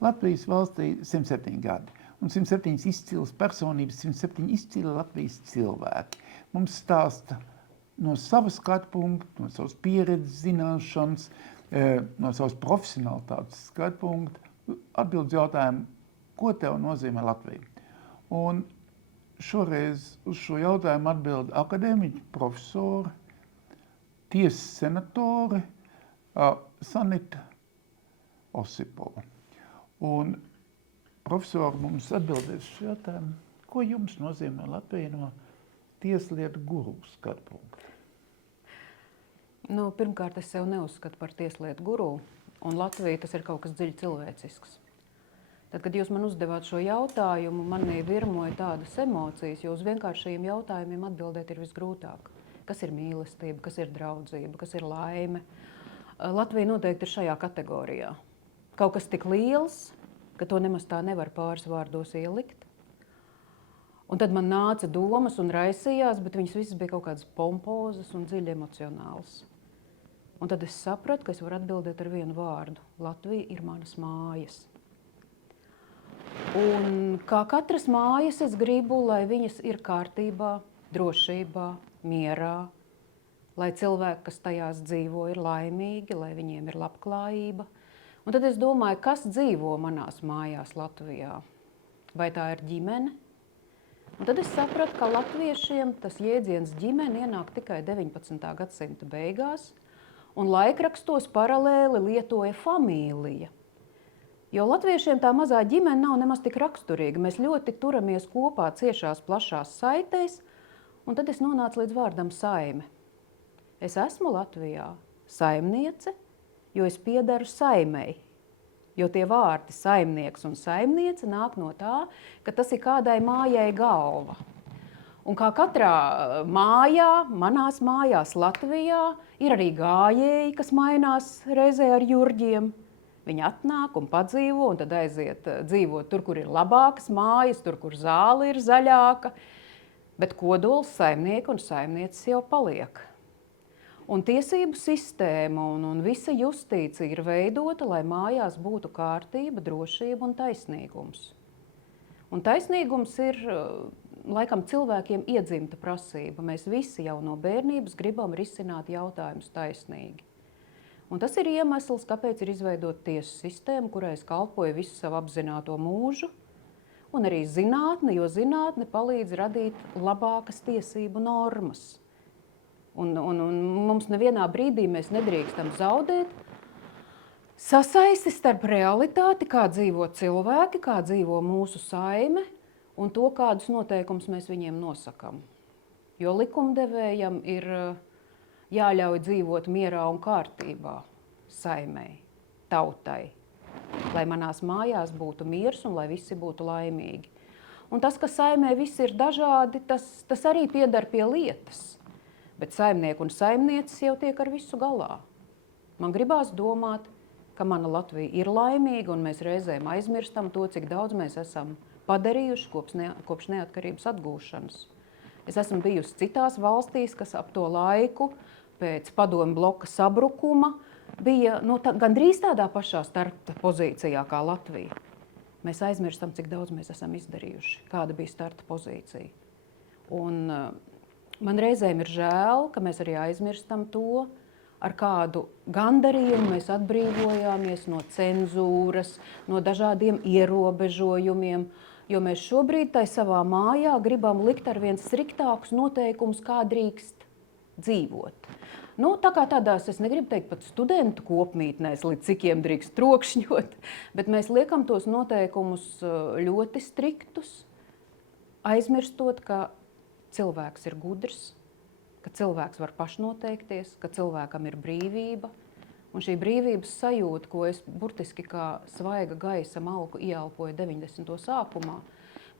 Latvijas valstī 107 gadi. Un 107 izcilas personības, 107 izcili Latvijas cilvēki. Mums stāsta no savas skatu punkta, no savas pieredzes, zināšanas, no savas profesionalitātes skatu punkta, atbild jautājumu, ko tev nozīmē Latvija. Un šoreiz uz šo jautājumu atbild akadēmiķi, profesori, tiesas senatori, Sanita Osipova. Un profesori mums atbildēs šo jautājumu, ko jums nozīmē Latvija no tieslietu guru skatu punkta? Pirmkārt, es sev neuzskatu par tieslietu guru, un Latvija tas ir kaut kas dziļi cilvēcisks. Tad, kad jūs man uzdevāt šo jautājumu, manī virmoja tādas emocijas, jo uz vienkāršajiem jautājumiem atbildēt ir visgrūtāk. Kas ir mīlestība, kas ir draudzība, kas ir laime? Latvija noteikti ir šajā kategorijā. Kaut kas tik liels, ka to nemaz tā nevar pāris vārdos ielikt. Un tad man nāca domas un raisījās, bet viņas visas bija kaut kādas pompozas un dziļi emocionālas. Un tad es sapratu, ka es varu atbildēt ar vienu vārdu. Latvija ir manas mājas. Un kā katras mājas, es gribu, lai viņas ir kārtībā, drošībā, mierā, lai cilvēki, kas tajās dzīvo, ir laimīgi, lai viņiem ir labklājība. Un tad es domāju, kas dzīvo manās mājās Latvijā? Vai tā ir ģimene? Un tad es sapratu, ka latviešiem tas jēdziens ģimene ienāk tikai 19. gadsimta beigās, un laikrakstos paralēli lietoja famīlija. Jo latviešiem tā mazā ģimene nav nemaz tik raksturīga. Mēs ļoti turamies kopā ciešās, plašās saitēs, un tad es nonācu līdz vārdam saime. Es esmu Latvijā saimniece, jo es piedaru saimei. Jo tie vārdi saimnieks un saimniece nāk no tā, ka tas ir kādai mājai galva. Un kā katrā mājā, manās mājās Latvijā, ir arī gājēji, kas mainās reizē ar jurģiem. Viņi atnāk un padzīvo, un tad aiziet dzīvot tur, kur ir labākas mājas, tur, kur zāle ir zaļāka. Bet kodols saimnieka un saimnieces jau paliek. Un tiesību sistēma un visa justīcija ir veidota, lai mājās būtu kārtība, drošība un taisnīgums. Un taisnīgums ir laikam cilvēkiem iedzimta prasība. Mēs visi jau no bērnības gribam risināt jautājumus taisnīgi. Un tas ir iemesls, kāpēc ir izveidota tiesu sistēma, kurai es kalpoju visu savu apzināto mūžu, un arī zinātne, jo zinātne palīdz radīt labākas tiesību normas. Un mums nevienā brīdī mēs nedrīkstam zaudēt sasaisti starp realitāti, kā dzīvo cilvēki, kā dzīvo mūsu saime, un to, kādus noteikumus mēs viņiem nosakam. Jo likumdevējam ir jāļauj dzīvot mierā un kārtībā saimei, tautai, lai manās mājās būtu miers un lai visi būtu laimīgi. Un tas, ka saimē visi ir dažādi, tas arī piedar pie lietas. Bet saimnieki un saimnieces jau tiek ar visu galā. Man gribās domāt, ka mana Latvija ir laimīga, un mēs reizēm aizmirstam to, cik daudz mēs esam padarījuši kopš neatkarības atgūšanas. Es esmu bijusi citās valstīs, kas ap to laiku pēc padomju bloka sabrukuma bija gandrīz tādā pašā starta pozīcijā kā Latvija. Mēs aizmirstam, cik daudz mēs esam izdarījuši, kāda bija starta pozīcija. Un man reizēm ir žēl, ka mēs arī aizmirstam to, ar kādu gandarījumu mēs atbrīvojāmies no cenzūras, no dažādiem ierobežojumiem, jo mēs šobrīd tai savā mājā gribam likt ar vien striktākus noteikumus, kā drīkst dzīvot. Tā kā tādās, es negribu teikt pat studentu kopmītnēs, līdz cikiem drīkst trokšņot, bet mēs liekam tos noteikumus ļoti striktus, aizmirstot, ka cilvēks ir gudrs, ka cilvēks var pašnoteikties, ka cilvēkam ir brīvība. Un šī brīvības sajūta, ko es burtiski kā svaiga gaisa malku ieelpoju 90. sākumā,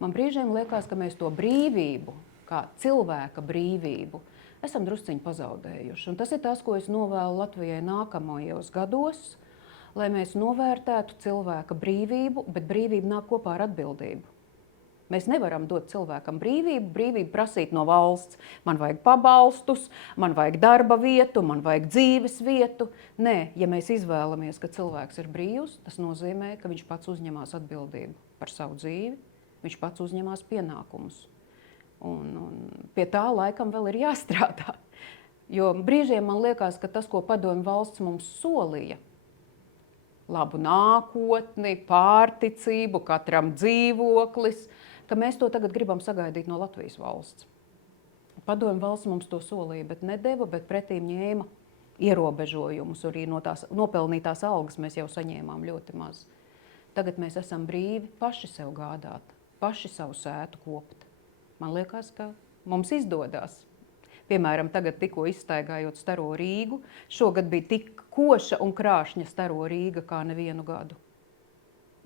man brīžiem liekas, ka mēs to brīvību, kā cilvēka brīvību, esam drusciņi pazaudējuši. Un tas ir tas, ko es novēlu Latvijai nākamajos gados, lai mēs novērtētu cilvēka brīvību, bet brīvība nāk kopā ar atbildību. Mēs nevaram dot cilvēkam brīvību prasīt no valsts. Man vajag pabalstus, man vajag darba vietu, man vajag dzīves vietu. Nē, ja mēs izvēlamies, ka cilvēks ir brīvs, tas nozīmē, ka viņš pats uzņemās atbildību par savu dzīvi, viņš pats uzņemās pienākumus. Un pie tā laikam vēl ir jāstrādā. Jo brīžiem man liekas, ka tas, ko padomju valsts mums solīja, labu nākotni, pārticību, katram dzīvoklis, ka mēs to tagad gribam sagaidīt no Latvijas valsts. Padomju valsts mums to solīja, bet nedeva, bet pretīm ņēma ierobežojumus. Arī no tās nopelnītās algas mēs jau saņēmām ļoti maz. Tagad mēs esam brīvi paši sev gādāt, paši savu sētu kopt. Man liekas, ka mums izdodās. Piemēram, tagad tikko izstaigājot Staro Rīgu, šogad bija tik koša un krāšņa Staro Rīga kā nevienu gadu.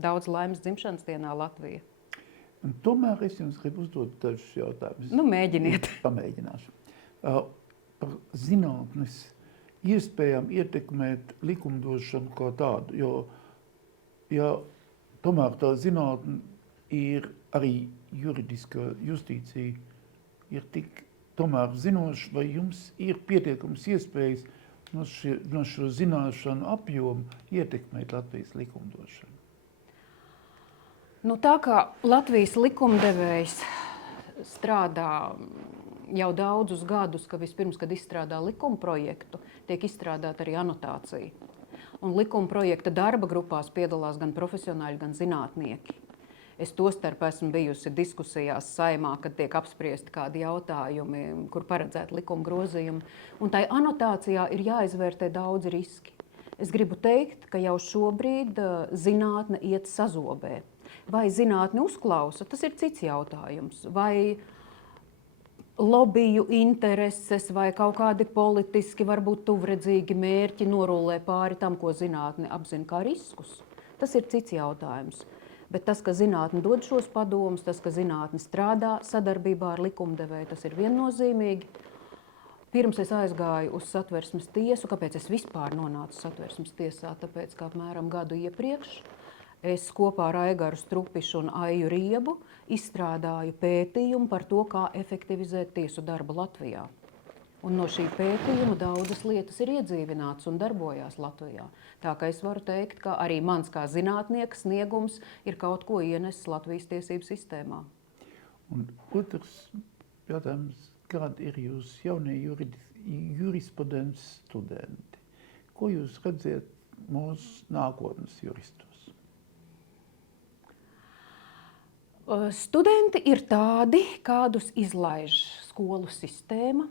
Daudz laimes dzimšanas dienā Latvija. Un tomēr es jums gribu uzdot dažus jautājumus. Nu, mēģiniet. Pamēģināšu. Par zinātnes iespējām ietekmēt likumdošanu kā tādu, jo ja tomēr tā zinātne ir arī juridiska justīcija, ir tik tomēr zinoši, vai jums ir pietiekams iespējas no šo zināšanu apjomu ietekmēt Latvijas likumdošanu? Nu, tā kā Latvijas likumdevējs strādā jau daudzus gadus, ka vispirms, kad izstrādā likuma projektu, tiek izstrādāta arī anotācija. Un likuma projekta darba grupās piedalās gan profesionāļi, gan zinātnieki. Es tostarp esmu bijusi diskusijās Saeimā, kad tiek apspriesti kādi jautājumi, kur paredzēti likuma grozījumi. Un tai anotācijā ir jāizvērtē daudzi riski. Es gribu teikt, ka jau šobrīd zinātne iet sazobē. Vai zinātne uzklausa, tas ir cits jautājums. Vai lobiju intereses vai kaut kādi politiski, varbūt tuvredzīgi mērķi norulē pāri tam, ko zinātne apzina kā riskus. Tas ir cits jautājums. Bet tas, ka zinātne dod šos padomus, tas, ka zinātne strādā sadarbībā ar likumdevēju, tas ir viennozīmīgi. Pirms es aizgāju uz Satversmes tiesu, kāpēc es vispār nonācu Satversmes tiesā, tāpēc, ka apmēram gadu iepriekš es kopā ar Aigaru Strupišu un Aiju Riebu izstrādāju pētījumu par to, kā efektivizēt tiesu darbu Latvijā. Un no šī pētījuma daudzas lietas ir iedzīvinātas un darbojās Latvijā. Tā ka es varu teikt, ka arī mans kā zinātnieka sniegums ir kaut ko ienesis Latvijas tiesību sistēmā. Un otrs jautājums, kādi ir jūs jaunie jurisprudents studenti? Ko jūs redzat mūsu nākotnes juristos? Studenti ir tādi, kādus izlaiž skolu sistēma.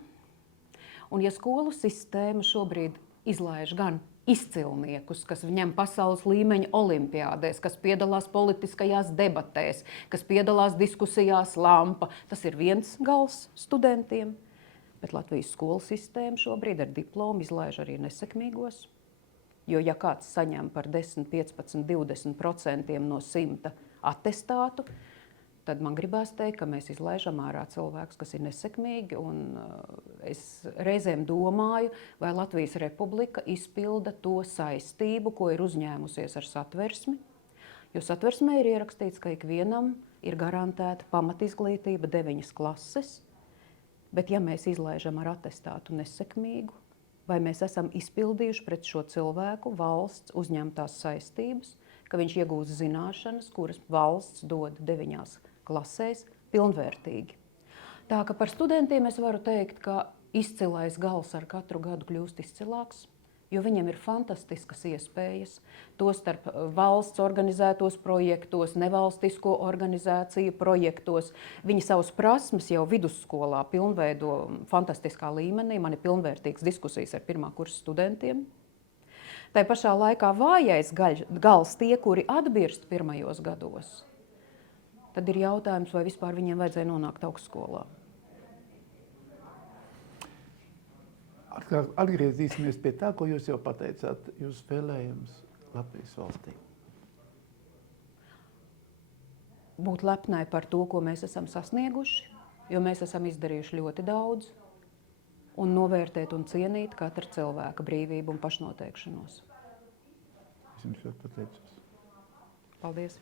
Un ja skolu sistēma šobrīd izlaiž gan izcilniekus, kas ņem pasaules līmeņa olimpiādēs, kas piedalās politiskajās debatēs, kas piedalās diskusijās Lampa, tas ir viens gals studentiem. Bet Latvijas skolu sistēma šobrīd ar diplomu izlaiž arī nesekmīgos. Jo ja kāds saņem par 10, 15, 20% no 100 atestātu, tad man gribās teikt, ka mēs izlaižam ārā cilvēkus, kas ir nesekmīgi. Un es reizēm domāju, vai Latvijas Republika izpilda to saistību, ko ir uzņēmusies ar Satversmi. Jo Satversmē ir ierakstīts, ka ikvienam ir garantēta pamatizglītība 9 klases. Bet ja mēs izlaižam ar atestātu nesekmīgu, vai mēs esam izpildījuši pret šo cilvēku valsts uzņemtās saistības, ka viņš iegūst zināšanas, kuras valsts dod 9 klasēs pilnvērtīgi. Tā ka par studentiem es varu teikt, ka izcilais gals ar katru gadu kļūst izcilāks, jo viņiem ir fantastiskas iespējas, tostarp valsts organizētos projektos, nevalstisko organizāciju projektos. Viņi savus prasmes jau vidusskolā pilnveido fantastiskā līmenī. Man ir pilnvērtīgas diskusijas ar pirmā kursa studentiem. Tai pašā laikā vājais gals tie, kuri atbirst pirmajos gados, tad ir jautājums, vai vispār viņiem vajadzēja nonākt augstskolā. Atgriezīsimies pie tā, ko jūs jau pateicāt, jūs vēlējums Latvijas valstī. Būt lepnai par to, ko mēs esam sasnieguši, jo mēs esam izdarījuši ļoti daudz, un novērtēt un cienīt katra cilvēka brīvību un pašnoteikšanos. Es jums ļoti pateicos. Paldies!